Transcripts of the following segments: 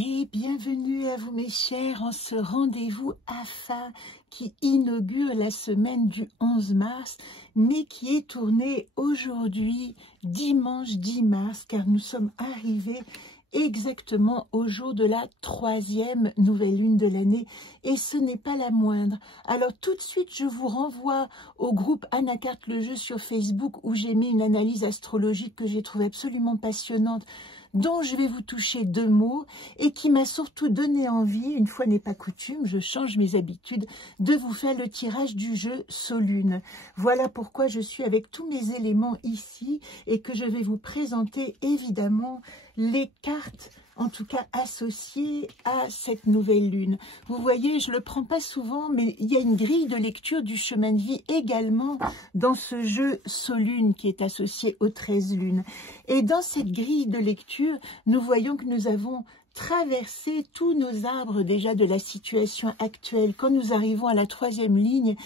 Et bienvenue à vous mes chers en ce rendez-vous AFA qui inaugure la semaine du 11 mars, mais qui est tourné aujourd'hui, dimanche 10 mars, car nous sommes arrivés exactement au jour de la 3e nouvelle lune de l'année, et ce n'est pas la moindre. Alors tout de suite, je vous renvoie au groupe Anacarte le jeu sur Facebook, où j'ai mis une analyse astrologique que j'ai trouvée absolument passionnante, dont je vais vous toucher 2 mots et qui m'a surtout donné envie, une fois n'est pas coutume, je change mes habitudes, de vous faire le tirage du jeu Solune. Voilà pourquoi je suis avec tous mes éléments ici et que je vais vous présenter évidemment les cartes, en tout cas associées à cette nouvelle lune. Vous voyez, je ne le prends pas souvent, mais il y a une grille de lecture du chemin de vie également dans ce jeu Solune qui est associé aux 13 lunes. Et dans cette grille de lecture, nous voyons que nous avons traversé tous nos arbres déjà de la situation actuelle. Quand nous arrivons à la 3e ligne,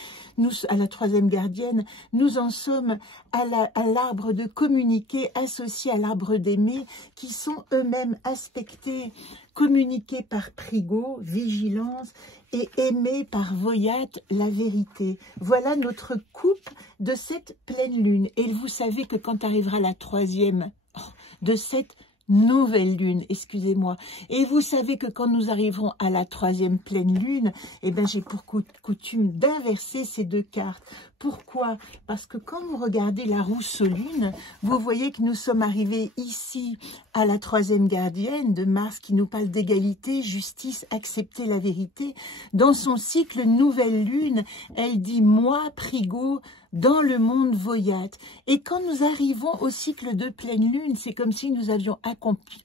à la 3e gardienne, nous en sommes à l'arbre de communiquer associé à l'arbre d'aimer, qui sont eux-mêmes aspectés, communiqués par Prigo, vigilance, et aimés par Voyat, la vérité. Voilà notre coupe de cette pleine lune. Et vous savez que quand arrivera la 3e de cette nouvelle lune, excusez-moi. Et vous savez que quand nous arriverons à la 3e pleine lune, eh ben j'ai pour coutume d'inverser ces 2 cartes. Pourquoi? Parce que quand vous regardez la roue Solune, vous voyez que nous sommes arrivés ici à la 3e gardienne de Mars qui nous parle d'égalité, justice, accepter la vérité. Dans son cycle nouvelle lune, elle dit moi, Prigo, dans le monde Voyat. Et quand nous arrivons au cycle de pleine lune, c'est comme si nous avions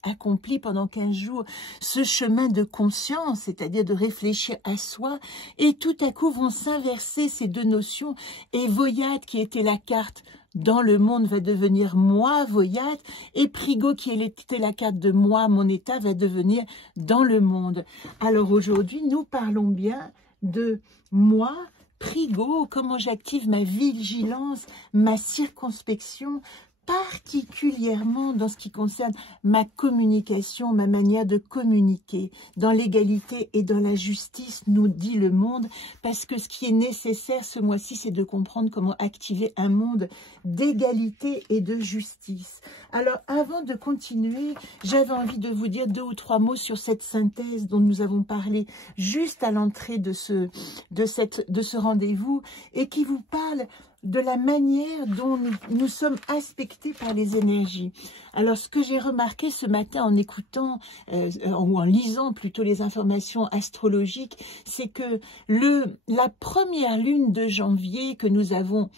accompli pendant 15 jours ce chemin de conscience, c'est-à-dire de réfléchir à soi, et tout à coup vont s'inverser ces 2 notions, et Voyat, qui était la carte dans le monde, va devenir moi, Voyat, et Prigo, qui était la carte de moi, mon état, va devenir dans le monde. Alors aujourd'hui, nous parlons bien de moi, Prigo, comment j'active ma vigilance, ma circonspection, particulièrement dans ce qui concerne ma communication, ma manière de communiquer, dans l'égalité et dans la justice, nous dit le monde, parce que ce qui est nécessaire ce mois-ci, c'est de comprendre comment activer un monde d'égalité et de justice. Alors, avant de continuer, j'avais envie de vous dire 2 ou 3 mots sur cette synthèse dont nous avons parlé juste à l'entrée de ce rendez-vous, et qui vous parle de la manière dont nous sommes aspectés par les énergies. Alors, ce que j'ai remarqué ce matin en écoutant, ou en lisant plutôt les informations astrologiques, c'est que la première lune de janvier que nous avons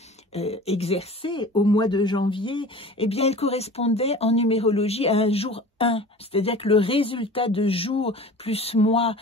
exercée au mois de janvier, eh bien, elle correspondait en numérologie à un jour 1, c'est-à-dire que le résultat de jour plus mois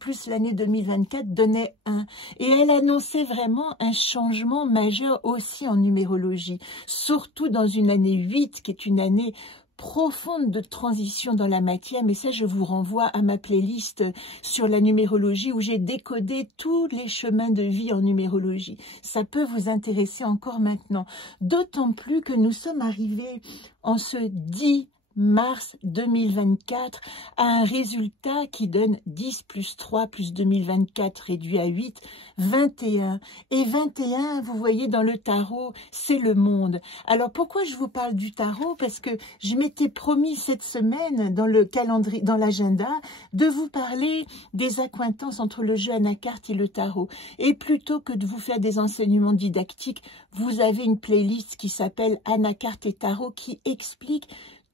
plus l'année 2024 donnait 1. Et elle annonçait vraiment un changement majeur aussi en numérologie, surtout dans une année 8, qui est une année profonde de transition dans la matière, mais ça je vous renvoie à ma playlist sur la numérologie où j'ai décodé tous les chemins de vie en numérologie. Ça peut vous intéresser encore maintenant, d'autant plus que nous sommes arrivés en ce 10 mars 2024 à un résultat qui donne 10 plus 3 plus 2024 réduit à 8, 21. Et 21, vous voyez dans le tarot, c'est le monde. Alors pourquoi je vous parle du tarot? Parce que je m'étais promis cette semaine dans le calendrier, dans l'agenda, de vous parler des accointances entre le jeu Anacarte et le tarot. Et plutôt que de vous faire des enseignements didactiques, vous avez une playlist qui s'appelle Anacarte et tarot qui explique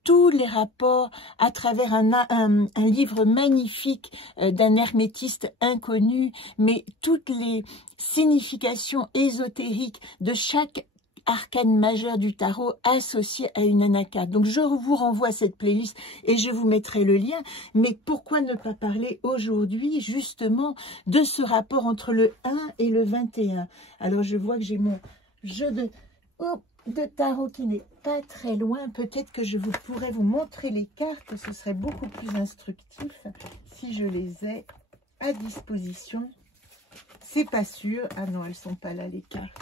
tous les rapports à travers un livre magnifique d'un hermétiste inconnu, mais toutes les significations ésotériques de chaque arcane majeur du tarot associé à une anacarte. Donc je vous renvoie à cette playlist et je vous mettrai le lien. Mais pourquoi ne pas parler aujourd'hui justement de ce rapport entre le 1 et le 21? Alors je vois que j'ai mon jeu de tarot qui n'est pas très loin. Peut-être que je pourrais vous montrer les cartes, ce serait beaucoup plus instructif si je les ai à disposition. C'est pas sûr. Ah non, elles sont pas là les cartes.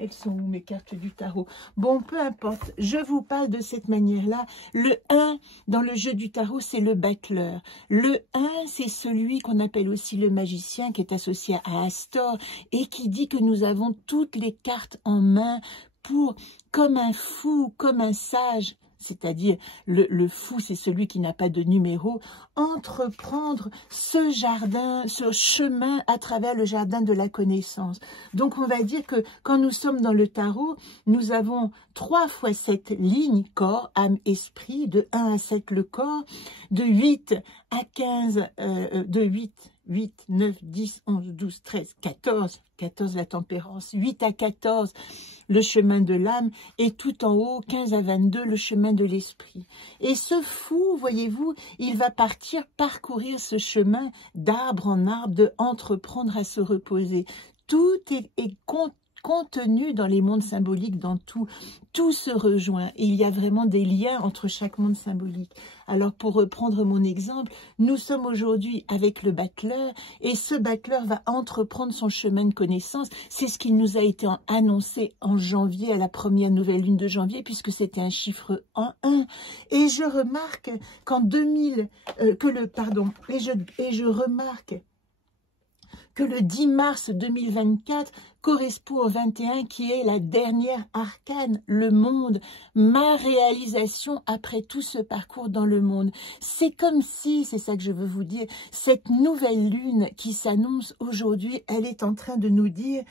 Elles sont où mes cartes du tarot? Bon, peu importe, je vous parle de cette manière-là. Le 1 dans le jeu du tarot, c'est le battleur. Le 1, c'est celui qu'on appelle aussi le magicien, qui est associé à Astor, et qui dit que nous avons toutes les cartes en main pour, comme un fou, comme un sage, c'est-à-dire le fou, c'est celui qui n'a pas de numéro, entreprendre ce jardin, ce chemin à travers le jardin de la connaissance. Donc on va dire que quand nous sommes dans le tarot, nous avons 3 fois 7 lignes, corps, âme, esprit, de 1 à 7 le corps, de 8 à 15, de 8, 9, 10, 11, 12, 13, 14, 14 la tempérance, 8 à 14 le chemin de l'âme, et tout en haut, 15 à 22, le chemin de l'esprit. Et ce fou, voyez-vous, il va partir parcourir ce chemin d'arbre en arbre, de entreprendre à se reposer. Tout est contenu dans les mondes symboliques, dans tout. Tout se rejoint. Et il y a vraiment des liens entre chaque monde symbolique. Alors, pour reprendre mon exemple, nous sommes aujourd'hui avec le battleur, et ce battleur va entreprendre son chemin de connaissance. C'est ce qui nous a été annoncé en janvier, à la première nouvelle lune de janvier, puisque c'était un chiffre en 1. Et je remarque qu'en 2000, je remarque que le 10 mars 2024 correspond au 21 qui est la dernière arcane, le monde, ma réalisation après tout ce parcours dans le monde. C'est comme si, c'est ça que je veux vous dire, cette nouvelle lune qui s'annonce aujourd'hui, elle est en train de nous dire: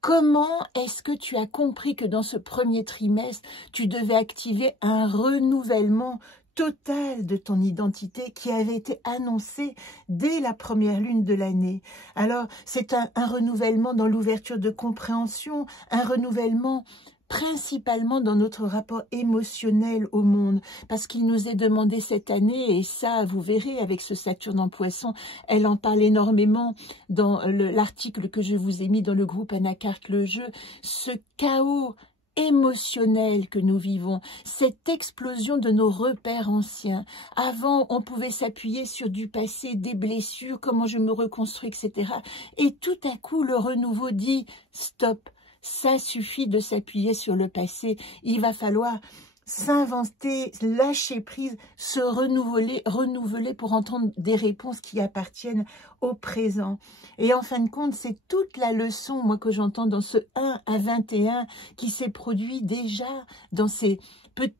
comment est-ce que tu as compris que dans ce premier trimestre, tu devais activer un renouvellement total de ton identité qui avait été annoncé dès la première lune de l'année. Alors, c'est un renouvellement dans l'ouverture de compréhension, un renouvellement principalement dans notre rapport émotionnel au monde, parce qu'il nous est demandé cette année, et ça, vous verrez, avec ce Saturne en Poisson, elle en parle énormément dans l'article que je vous ai mis dans le groupe Anacarte le jeu, ce chaos émotionnel que nous vivons, cette explosion de nos repères anciens. Avant, on pouvait s'appuyer sur du passé, des blessures, comment je me reconstruis, etc. Et tout à coup, le renouveau dit « stop ». Ça suffit de s'appuyer sur le passé. Il va falloir s'inventer, lâcher prise, se renouveler pour entendre des réponses qui appartiennent au présent. Et en fin de compte, c'est toute la leçon, moi, que j'entends dans ce 1 à 21 qui s'est produit déjà dans ces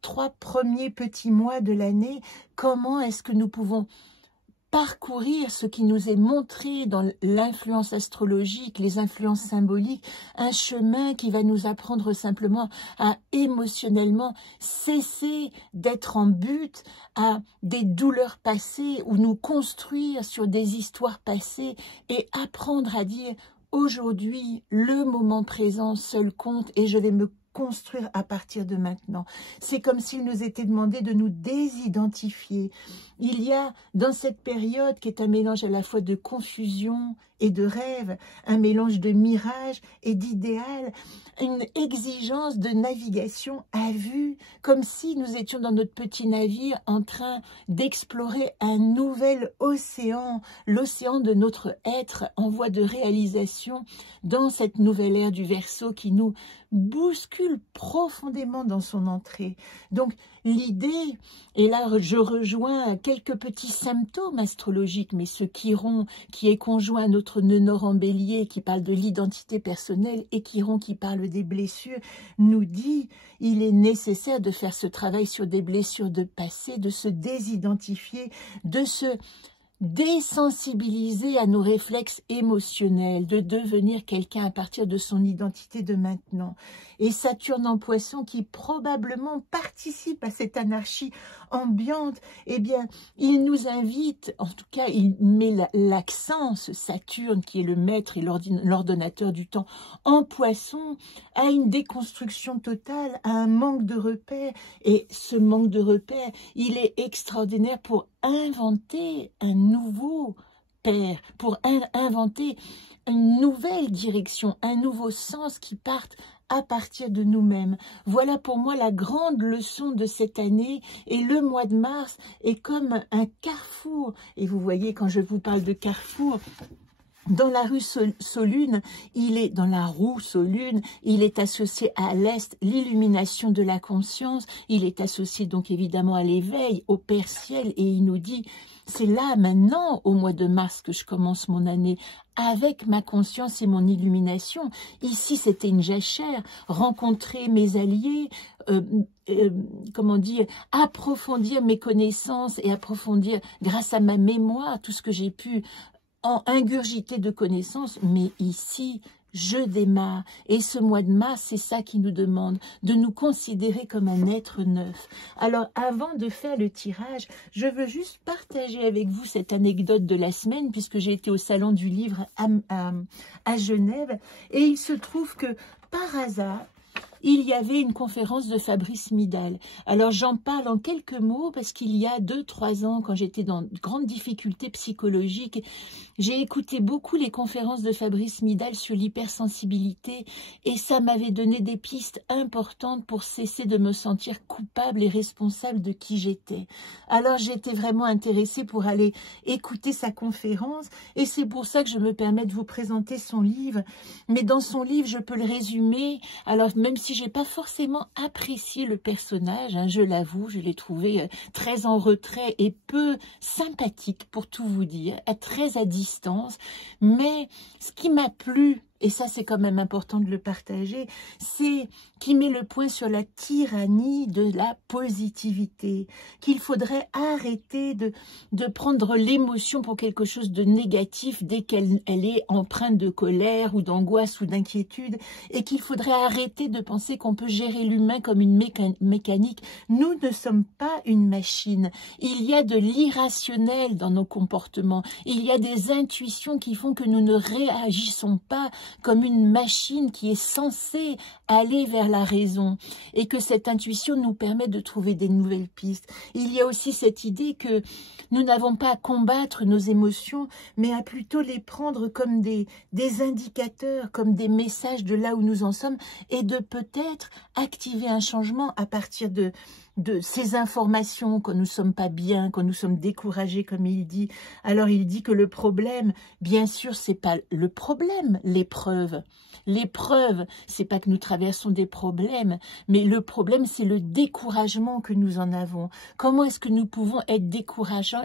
3 premiers petits mois de l'année. Comment est-ce que nous pouvons parcourir ce qui nous est montré dans l'influence astrologique, les influences symboliques, un chemin qui va nous apprendre simplement à émotionnellement cesser d'être en but à des douleurs passées ou nous construire sur des histoires passées et apprendre à dire aujourd'hui, le moment présent seul compte et je vais me construire à partir de maintenant. C'est comme s'il nous était demandé de nous désidentifier. Il y a dans cette période qui est un mélange à la fois de confusion et de rêve, un mélange de mirage et d'idéal, une exigence de navigation à vue, comme si nous étions dans notre petit navire en train d'explorer un nouvel océan, l'océan de notre être en voie de réalisation dans cette nouvelle ère du Verseau qui nous bouscule profondément dans son entrée. Donc l'idée, et là je rejoins quelques petits symptômes astrologiques, mais ce Chiron qui est conjoint à notre nœud nord en bélier, qui parle de l'identité personnelle, et Chiron qui parle des blessures, nous dit il est nécessaire de faire ce travail sur des blessures de passé, de se désidentifier, de se désensibiliser à nos réflexes émotionnels, de devenir quelqu'un à partir de son identité de maintenant. Et Saturne en Poisson qui probablement participe à cette anarchie ambiante, eh bien, il nous invite, en tout cas, il met l'accent, ce Saturne qui est le maître et l'ordonnateur du temps, en Poisson, à une déconstruction totale, à un manque de repères. Et ce manque de repères, il est extraordinaire pour inventer un nouveau père, pour inventer une nouvelle direction, un nouveau sens qui parte à partir de nous-mêmes. Voilà pour moi la grande leçon de cette année, et le mois de mars est comme un carrefour. Et vous voyez, quand je vous parle de carrefour, Dans la rue Solune, il est dans la roue Solune, il est associé à l'Est, l'illumination de la conscience, il est associé donc évidemment à l'éveil, au Père Ciel, et il nous dit, c'est là maintenant, au mois de mars, que je commence mon année, avec ma conscience et mon illumination. Ici, c'était une jachère, rencontrer mes alliés, comment dire, approfondir mes connaissances et approfondir, grâce à ma mémoire, tout ce que j'ai pu ingurgité de connaissances, mais ici, je démarre. Et ce mois de mars, c'est ça qui nous demande, de nous considérer comme un être neuf. Alors, avant de faire le tirage, je veux juste partager avec vous cette anecdote de la semaine, puisque j'ai été au Salon du Livre à Genève, et il se trouve que, par hasard, il y avait une conférence de Fabrice Midal. Alors j'en parle en quelques mots parce qu'il y a 2-3 ans, quand j'étais dans de grandes difficultés psychologiques, j'ai écouté beaucoup les conférences de Fabrice Midal sur l'hypersensibilité et ça m'avait donné des pistes importantes pour cesser de me sentir coupable et responsable de qui j'étais. Alors j'étais vraiment intéressée pour aller écouter sa conférence et c'est pour ça que je me permets de vous présenter son livre. Mais dans son livre, je peux le résumer. Alors même si j'ai pas forcément apprécié le personnage, hein, je l'avoue, je l'ai trouvé très en retrait et peu sympathique pour tout vous dire, très à distance, mais ce qui m'a plu, et ça c'est quand même important de le partager, c'est qu'il met le point sur la tyrannie de la positivité, qu'il faudrait arrêter de prendre l'émotion pour quelque chose de négatif dès qu'elle est empreinte de colère ou d'angoisse ou d'inquiétude, et qu'il faudrait arrêter de penser qu'on peut gérer l'humain comme une mécanique. Nous ne sommes pas une machine. Il y a de l'irrationnel dans nos comportements. Il y a des intuitions qui font que nous ne réagissons pas comme une machine qui est censée aller vers la raison et que cette intuition nous permet de trouver des nouvelles pistes. Il y a aussi cette idée que nous n'avons pas à combattre nos émotions, mais à plutôt les prendre comme des indicateurs, comme des messages de là où nous en sommes et de peut-être activer un changement à partir de ces informations, quand nous ne sommes pas bien, quand nous sommes découragés, comme il dit. Alors il dit que le problème, bien sûr, c'est pas le problème, l'épreuve. L'épreuve, c'est pas que nous traversons des problèmes, mais le problème, c'est le découragement que nous en avons. Comment est-ce que nous pouvons être découragés?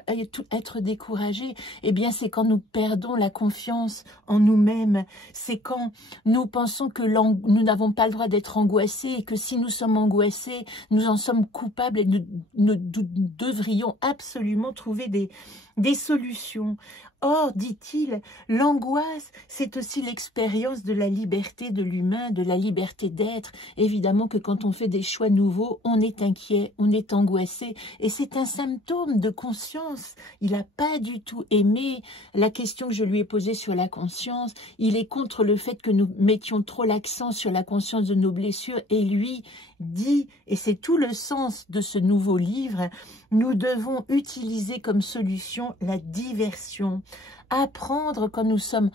Eh bien, c'est quand nous perdons la confiance en nous-mêmes. C'est quand nous pensons que nous n'avons pas le droit d'être angoissés et que si nous sommes angoissés, nous en sommes coupables et nous devrions absolument trouver des solutions. Or, dit-il, l'angoisse, c'est aussi l'expérience de la liberté de l'humain, de la liberté d'être. Évidemment que quand on fait des choix nouveaux, on est inquiet, on est angoissé, et c'est un symptôme de conscience. Il n'a pas du tout aimé la question que je lui ai posée sur la conscience. Il est contre le fait que nous mettions trop l'accent sur la conscience de nos blessures, et lui dit, et c'est tout le sens de ce nouveau livre, nous devons utiliser comme solution la diversion. Apprendre quand nous sommes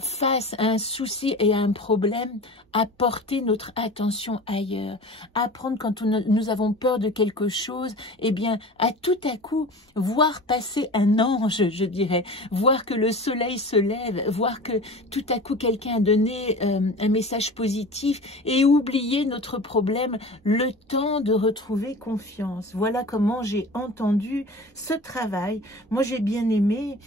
face à un souci et à un problème, à porter notre attention ailleurs. Apprendre quand nous avons peur de quelque chose, eh bien, à tout à coup, voir passer un ange, je dirais, voir que le soleil se lève, voir que tout à coup quelqu'un a donné un message positif et oublier notre problème, le temps de retrouver confiance. Voilà comment j'ai entendu ce travail. Moi, j'ai bien aimé,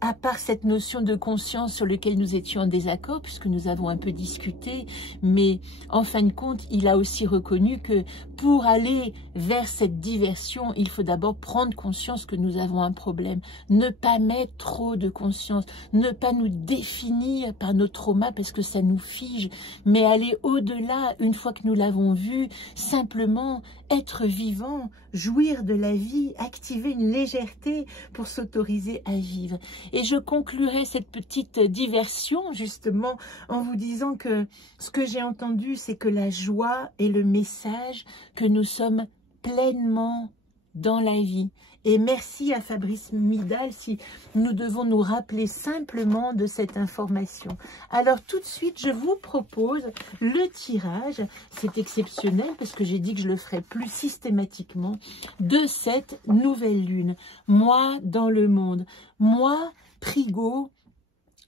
à part cette notion de conscience sur laquelle nous étions en désaccord, puisque nous avons un peu discuté, mais en fin de compte, il a aussi reconnu que pour aller vers cette diversion, il faut d'abord prendre conscience que nous avons un problème. Ne pas mettre trop de conscience, ne pas nous définir par nos traumas parce que ça nous fige, mais aller au-delà, une fois que nous l'avons vu, simplement être vivant, jouir de la vie, activer une légèreté pour s'autoriser à vivre. Et je conclurai cette petite diversion justement en vous disant que ce que j'ai entendu, c'est que la joie est le message que nous sommes pleinement dans la vie. Et merci à Fabrice Midal si nous devons nous rappeler simplement de cette information. Alors tout de suite, je vous propose le tirage, c'est exceptionnel parce que j'ai dit que je le ferais plus systématiquement, de cette nouvelle lune. Moi dans le monde, moi, Prigo,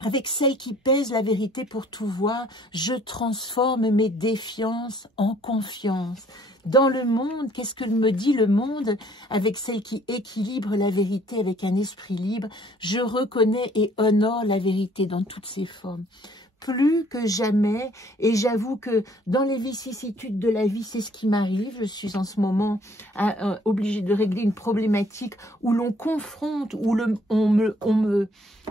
avec celle qui pèse la vérité pour tout voir, je transforme mes défiances en confiance. Dans le monde, qu'est-ce que me dit le monde? Avec celle qui équilibre la vérité avec un esprit libre, je reconnais et honore la vérité dans toutes ses formes. Plus que jamais, et j'avoue que dans les vicissitudes de la vie, c'est ce qui m'arrive. Je suis en ce moment obligée de régler une problématique où l'on confronte, où on me,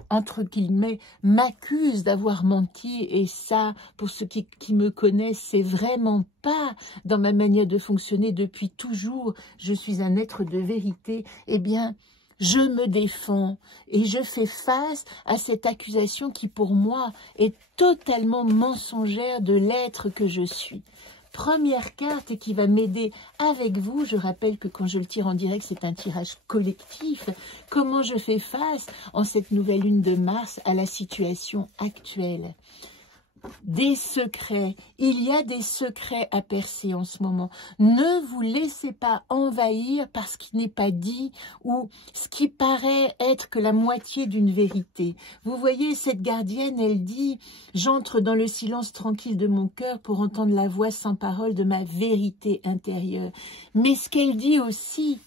entre guillemets, m'accuse d'avoir menti. Et ça, pour ceux qui me connaissent, c'est vraiment pas dans ma manière de fonctionner depuis toujours. Je suis un être de vérité. Eh bien, je me défends et je fais face à cette accusation qui pour moi est totalement mensongère de l'être que je suis. Première carte qui va m'aider avec vous, je rappelle que quand je le tire en direct, c'est un tirage collectif. Comment je fais face en cette nouvelle lune de Mars à la situation actuelle? Des secrets, il y a des secrets à percer en ce moment. Ne vous laissez pas envahir par ce qui n'est pas dit ou ce qui paraît être que la moitié d'une vérité. Vous voyez, cette gardienne, elle dit « J'entre dans le silence tranquille de mon cœur pour entendre la voix sans parole de ma vérité intérieure. » Mais ce qu'elle dit aussi,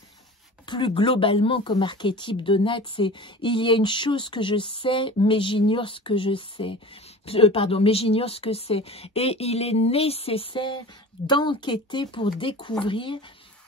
plus globalement comme archétype d'Onate, c'est « Il y a une chose que je sais, mais j'ignore ce que je sais. » mais j'ignore ce que c'est. Et il est nécessaire d'enquêter pour découvrir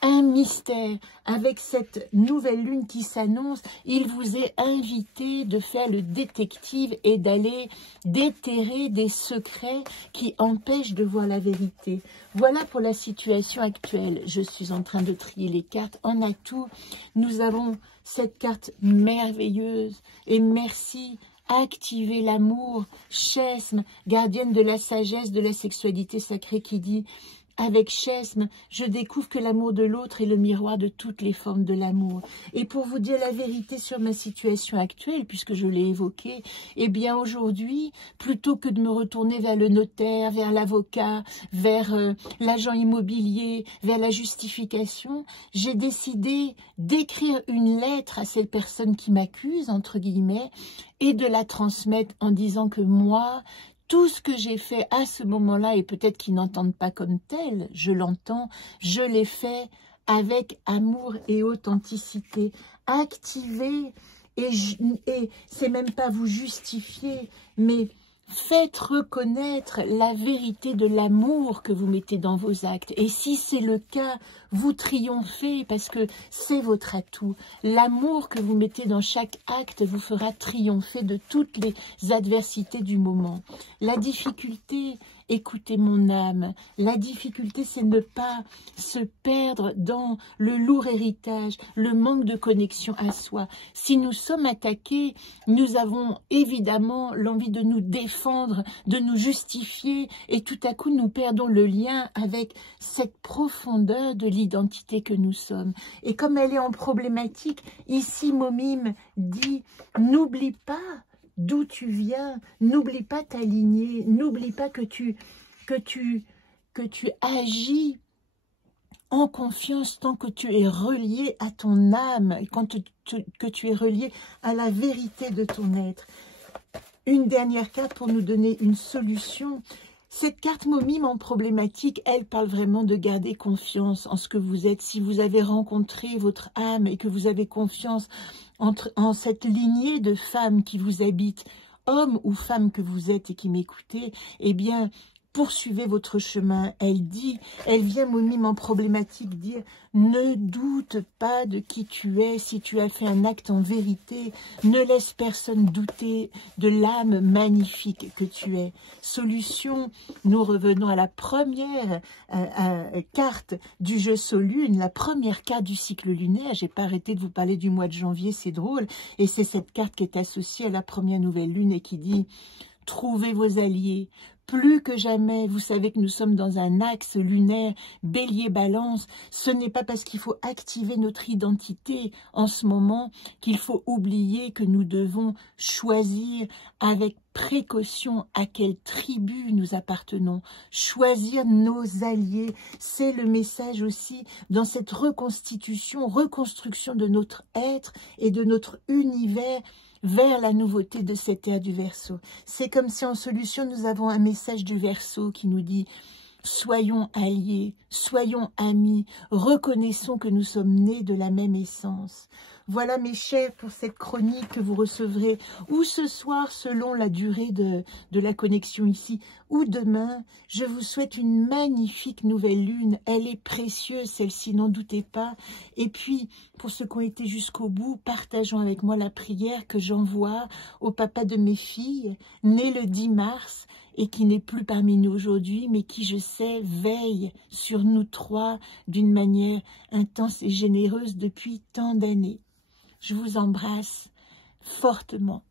un mystère. Avec cette nouvelle lune qui s'annonce, il vous est invité de faire le détective et d'aller déterrer des secrets qui empêchent de voir la vérité. Voilà pour la situation actuelle. Je suis en train de trier les cartes. En atout, nous avons cette carte merveilleuse. Et merci. Activez l'amour, Chesme, gardienne de la sagesse, de la sexualité sacrée qui dit « Avec Chesme, je découvre que l'amour de l'autre est le miroir de toutes les formes de l'amour. » Et pour vous dire la vérité sur ma situation actuelle, puisque je l'ai évoquée, eh bien aujourd'hui, plutôt que de me retourner vers le notaire, vers l'avocat, vers l'agent immobilier, vers la justification, j'ai décidé d'écrire une lettre à cette personne qui m'accuse, entre guillemets, et de la transmettre en disant que moi, tout ce que j'ai fait à ce moment-là, et peut-être qu'ils n'entendent pas comme tel, je l'entends, je l'ai fait avec amour et authenticité. Activez, et c'est même pas vous justifier, mais faites reconnaître la vérité de l'amour que vous mettez dans vos actes. Et si c'est le cas, vous triomphez parce que c'est votre atout. L'amour que vous mettez dans chaque acte vous fera triompher de toutes les adversités du moment. La difficulté, écoutez mon âme, la difficulté c'est ne pas se perdre dans le lourd héritage, le manque de connexion à soi. Si nous sommes attaqués, nous avons évidemment l'envie de nous défendre, de nous justifier et tout à coup nous perdons le lien avec cette profondeur de l'identité que nous sommes. Et comme elle est en problématique, ici Momime dit « N'oublie pas d'où tu viens, n'oublie pas ta lignée, n'oublie pas que tu agis en confiance tant que tu es relié à ton âme, que tu es relié à la vérité de ton être. » Une dernière carte pour nous donner une solution. Cette carte Momime en problématique, elle parle vraiment de garder confiance en ce que vous êtes. Si vous avez rencontré votre âme et que vous avez confiance en cette lignée de femmes qui vous habitent, homme ou femme que vous êtes et qui m'écoutez, eh bien, poursuivez votre chemin. Elle vient Momime en problématique dire « Ne doute pas de qui tu es si tu as fait un acte en vérité. Ne laisse personne douter de l'âme magnifique que tu es. » Solution, nous revenons à la première carte du jeu Solune, la première carte du cycle lunaire. J'ai pas arrêté de vous parler du mois de janvier, c'est drôle. Et c'est cette carte qui est associée à la première nouvelle lune et qui dit « Trouvez vos alliés ». Plus que jamais, vous savez que nous sommes dans un axe lunaire, bélier-balance. Ce n'est pas parce qu'il faut activer notre identité en ce moment qu'il faut oublier que nous devons choisir avec précaution à quelle tribu nous appartenons. Choisir nos alliés, c'est le message aussi dans cette reconstruction de notre être et de notre univers. vers la nouveauté de cette ère du Verseau. C'est comme si en solution, nous avons un message du Verseau qui nous dit « Soyons alliés, soyons amis, reconnaissons que nous sommes nés de la même essence. » Voilà mes chers pour cette chronique que vous recevrez ou ce soir selon la durée de la connexion ici ou demain. Je vous souhaite une magnifique nouvelle lune. Elle est précieuse, celle-ci, n'en doutez pas. Et puis, pour ceux qui ont été jusqu'au bout, partageons avec moi la prière que j'envoie au papa de mes filles, né le 10 mars, et qui n'est plus parmi nous aujourd'hui, mais qui, je sais, veille sur nous trois d'une manière intense et généreuse depuis tant d'années. Je vous embrasse fortement.